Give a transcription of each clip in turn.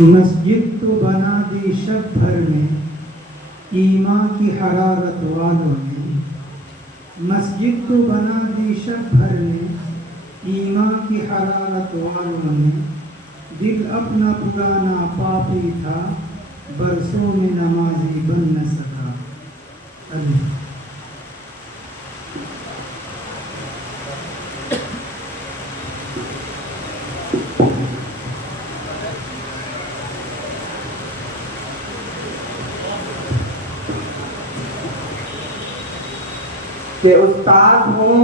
मस्जिद तो बना दी शब भर में ईमान की हरारत वालों ने। मस्जिद तो बना दी शब भर में ईमान की हरारत वालों ने। दिल अपना पुराना पापी था, बरसों में नमाजी बन न सका। अल्लाह कि उस्ताद हूँ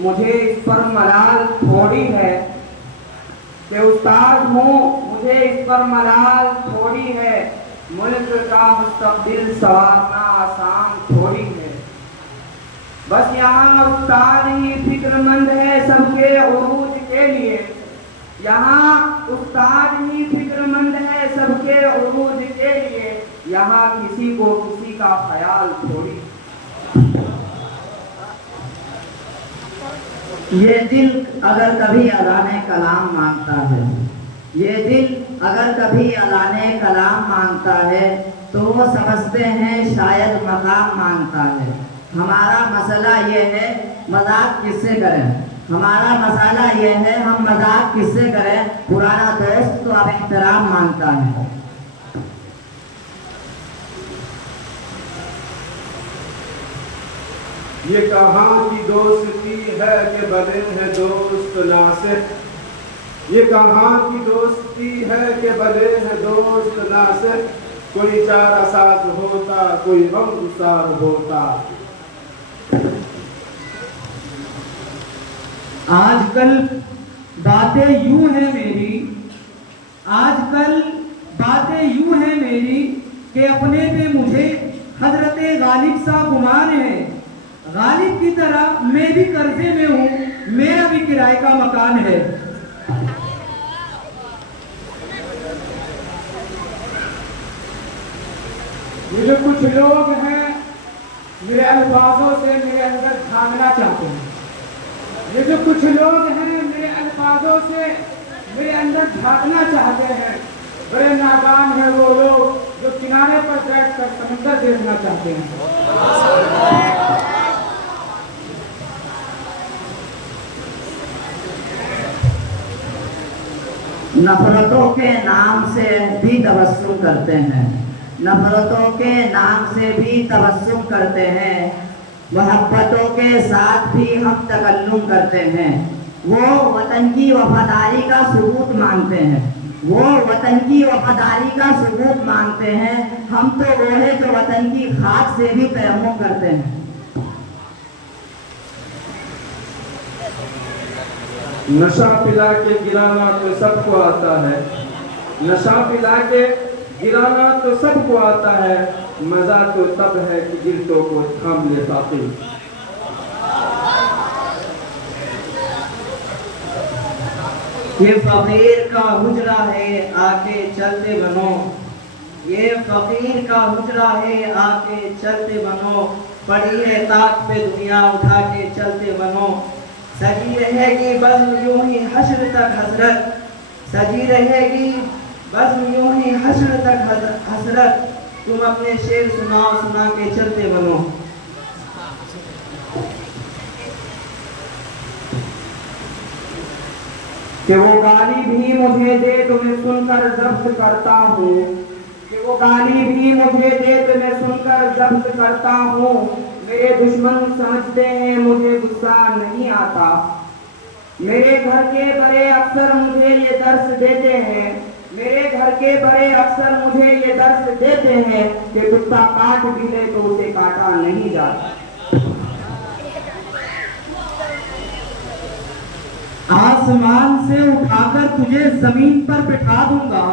मुझे इस पर मलाल थोड़ी है, कि उस्ताद हूँ मुझे इस पर मलाल थोड़ी है। मुल्क का मुस्तकबिल संवारना आसान थोड़ी है। बस यहाँ उस्ताद ही फिक्रमंद है सबके उरूज के लिए। यहाँ उस्ताद ही फिक्रमंद है सबके उरूज के लिए। यहाँ किसी को किसी का ख्याल थोड़ी। ये दिल अगर कभी अज़ाने कलाम मांगता है, ये दिल अगर कभी अज़ाने कलाम मांगता है, तो वो समझते हैं शायद मकाम मांगता है। हमारा मसला ये है मजाक किससे करें, हमारा मसला ये है हम मजाक किससे करें। पुराना दोस्त तो अब एहतराम मांगता है। ये कहाँ की दोस्ती है कि बने हैं दोस्त नासिर। ये कहाँ की दोस्ती है कि बने हैं दोस्त नासिर। कोई चारा साज होता, कोई गमगुसार होता। आजकल बातें यूं है मेरी, आजकल बातें यूं है मेरी कि अपने पे मुझे हजरत गालिब सा गुमान है। गालिब की तरह मैं भी कर्जे में हूँ, मेरा भी किराए का मकान है। ये जो कुछ लोग हैं मेरे अल्फाजों से मेरे अंदर झांकना चाहते हैं। ये जो कुछ लोग हैं मेरे अल्फाजों से मेरे अंदर झांकना चाहते हैं। बड़े नादान हैं वो लोग जो किनारे पर बैठकर समुद्र देखना चाहते हैं। नफरतों के नाम से भी तबस्सुम करते हैं, नफरतों के नाम से भी तबस्सुम करते हैं। मोहब्बतों के साथ भी हम तकल्लुम करते हैं। वो वतन की वफादारी का सबूत मांगते हैं, वो वतन की वफादारी का सबूत मांगते हैं। हम तो वो है जो वतन की खाक से भी तयम्मुम करते हैं। नशा पिला के गिराना तो सबको आता है, नशा पिला के गिराना तो सबको आता है। मजा तो तब है कि गिरतों को थाम ले साथी। ये फकीर का हुजरा है आके चलते बनो, ये फकीर का हुजरा है आके चलते बनो। पड़ी है ताक पे दुनिया उठा के चलते बनो। सजी रहेगी बज़्म यूं ही हश्र तक हसरत, सजी रहेगी बज़्म यूं ही हश्र तक हसरत। तुम अपने शेर सुनाओ सुना के चलते बनो। कि वो गाली भी मुझे दे तो मैं सुनकर जब्त करता हूँ, कि वो गाली भी मुझे दे तो मैं सुनकर जब्त करता हूँ। मेरे दुश्मन समझते हैं मुझे गुस्सा नहीं आता। मेरे घर के बड़े अफसर मुझे ये दर्स देते हैं, मेरे घर के बड़े अफसर मुझे ये दर्स देते हैं कि कुत्ता काट भी ले तो उसे काटा नहीं जाता। आसमान से उठाकर तुझे जमीन पर बिठा दूंगा,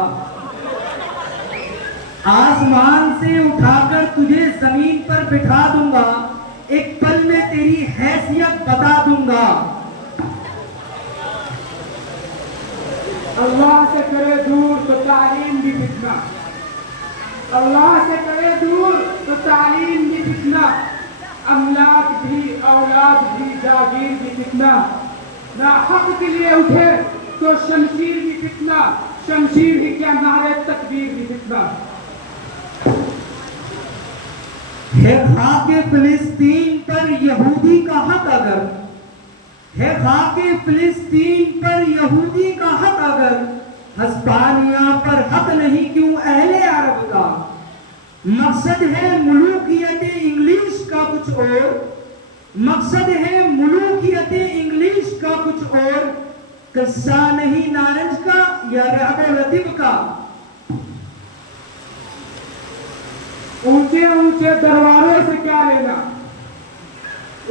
आसमान से उठाकर तुझे जमीन पर बिठा दूंगा। एक पल में तेरी हैसियत बता दूंगा। अल्लाह से करे दूर तो तालीम भी फितना, अल्लाह से करे दूर तो तालीम भी फितना। अमलाक भी औलाद भी जागीर भी फितना। ना हक के लिए उठे तो शमशीर भी फितना। शमशीर ही क्या नारे तकबीर भी फितना। है खाके फिलिस्तीन पर यहूदी का हक अगर, है खाके फिलिस्तीन पर यहूदी का हक अगर, हस्पानिया पर हक नहीं क्यों अहले अरब का। मकसद है मुलूकियत इंग्लिश का कुछ और, मकसद है मुलूकियत इंग्लिश का कुछ और, किस्सा नहीं नारंज का या रअब लतीफ का। ऊंचे ऊंचे दरबारों से क्या लेना,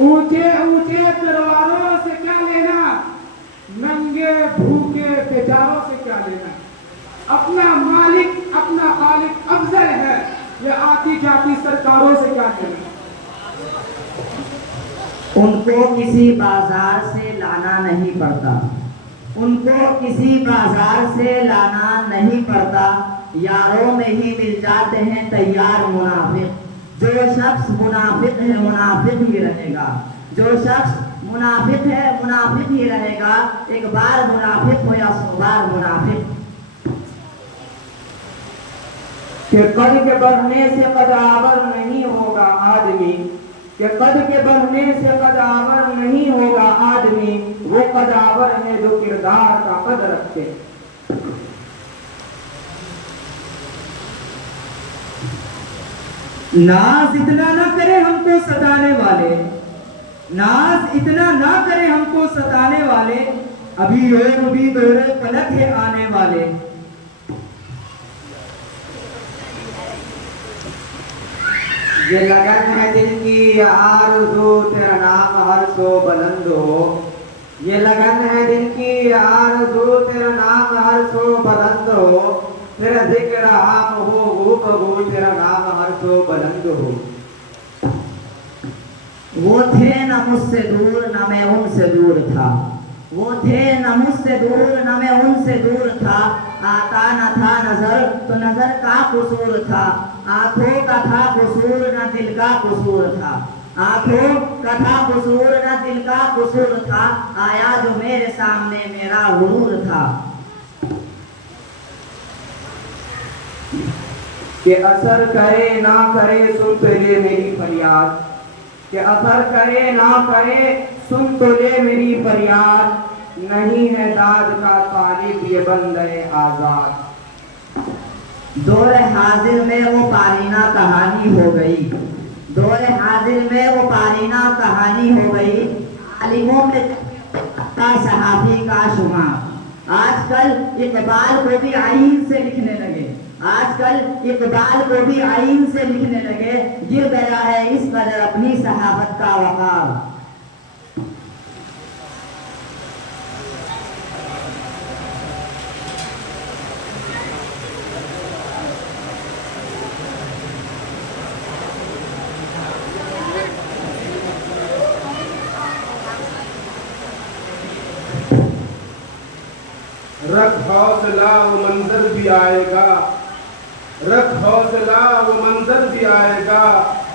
ऊंचे ऊंचे दरबारों से क्या लेना, नंगे भूखे बेचारों से क्या लेना। अपना मालिक अपना खालिक अफजल है, ये आती जाती सरकारों से क्या लेना। उनको किसी बाजार से लाना नहीं पड़ता, उनको किसी बाजार से लाना नहीं पड़ता, यारों में ही मिल जाते हैं तैयार मुनाफिक। जो शख्स मुनाफिक है मुनाफिक ही रहेगा, जो शख्स मुनाफिक है मुनाफिक ही रहेगा, एक बार मुनाफिक हो या 100 बार मुनाफिक। कि कद के बढ़ने से कदावर नहीं होगा आदमी, कि कद के बढ़ने से कदावर नहीं होगा आदमी, वो कदावर है जो किरदार का कद रखते। नाज इतना ना करे हमको सताने वाले, नाज इतना ना करे हमको सताने वाले, अभी और भी दौरे पलक है आने वाले। ये लगन है दिल की आरज़ू तेरा नाम हर सो बुलंद हो, ये लगन है दिल की आरज़ू तेरा नाम हर सो बुलंद हो, तेरा जिक्र आम हो गूबगू तेरा नाम हर सो बुलंद हो। वो थे न मुझसे दूर न मैं उनसे दूर था, वो थे न मुझसे दूर न मैं उनसे दूर था, आता न था नजर तो नजर का कसूर था, आंखों का था कसूर न दिल का कसूर था, आंखों का था कसूर न दिल का कसूर था, आया जो मेरे सामने मेरा गुरूर था। कि असर करे ना करे सुन तो ले मेरी फरियाद, कि असर करे ना करे सुन तो ले मेरी फरियाद, नहीं है दाद का तालिब ये बंदे आजाद। दौर हाजिर में वो पारीना कहानी हो गई, दौर हाजिर में वो पारीना कहानी हो गई, आलिमों में सहाफी का शुमार। आजकल इकबाल को भी आईन से लिखने लगे, आजकल इकबाल को भी आईन से लिखने लगे, गिर गया है इस कदर अपनी सहाबत का वक़ार। रख हौसला वो मंजर भी आएगा, रख हौसला वो मंजर भी आएगा,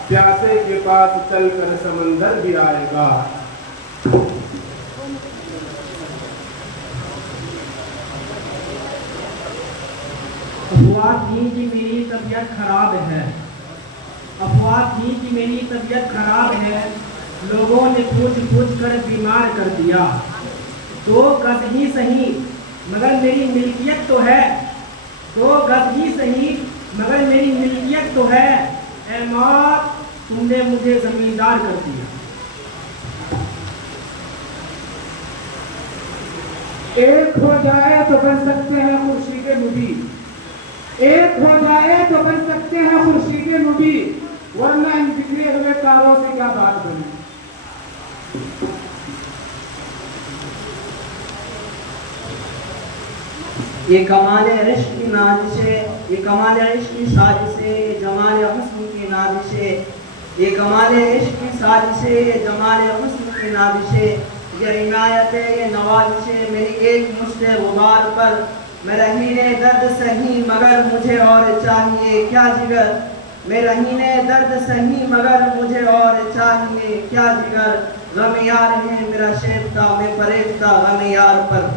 प्यासे के पास चलकर समंदर भी आएगा। अफवाह थी कि मेरी तबीयत खराब है, अफवाह थी कि मेरी तबीयत खराब है, लोगों ने पूछ पूछ कर बीमार कर दिया। 2 गज ही सही मगर मेरी मिल्कियत तो है, 2 गज ही सही मगर मेरी मिल्कियत तो है, ऐ मौत तुमने मुझे जमींदार कर दिया। एक हो जाए तो बन सकते हैं खुर्शीद मुबीन, एक हो जाए तो बन सकते हैं खुर्शीद मुबीन, वरना इन बिखरे हुए तारों से क्या बात बनी। ये कमाल इश्क की नाजिशें, ये कमाल इश्क की साजिशें, ये जमाल हुस्न की नाजिशें, ये कमाल इश्क की साजिशें, ये जमाल हुस्न की नाजिशें, ये इनायतें ये नवाजिशें मेरी एक मुश्ते गुबार पर, मैं रहीने दर्द सही मगर मुझे और चाहिए क्या जिगर, मैं रहीने दर्द सही मगर मुझे और चाहिए क्या जिगर, गम यार है मेरा शेफ्ता मैं फरेफ्ता गम यार पर।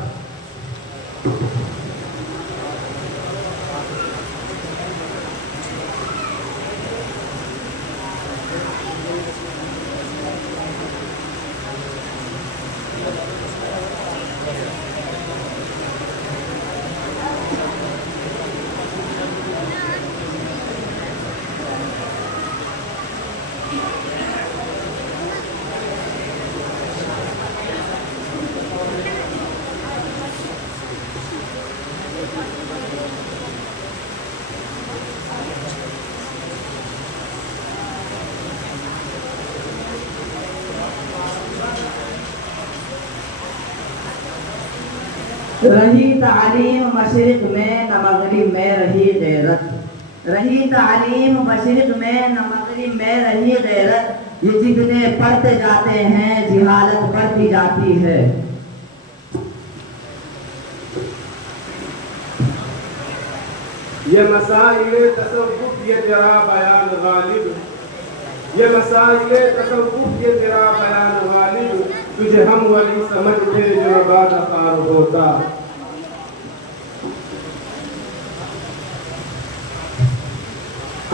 रही तालीम मशरिक में न मगरिब में रही गैरत। रही तालीम मशरिक में न मगरिब में रही गैरत। ये जितने पढ़ते जाते हैं जिहालत बढ़ती जाती है। ये मसाइले तसव्वुफ ये तेरा बयान गालिब, ये मसाइले तसव्वुफ ये तेरा बयान गालिब, तुझे हम वली समझते जो बादकार होता।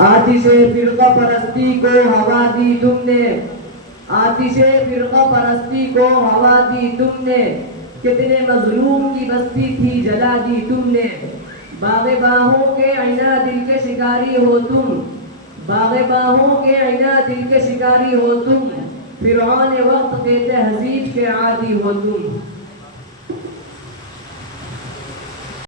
आतिशे फिरका परस्ती को हवा दी तुमने, आतिशे फिरका परस्ती को हवा दी तुमने, कितने मजलूम की बस्ती थी जला दी तुमने। बाग़े बाहों के आईना दिल के शिकारी हो तुम, बाग़े बाहों के आईना दिल के शिकारी हो तुम, फिरौन वक्त के तहजीब के आदी हो तुम।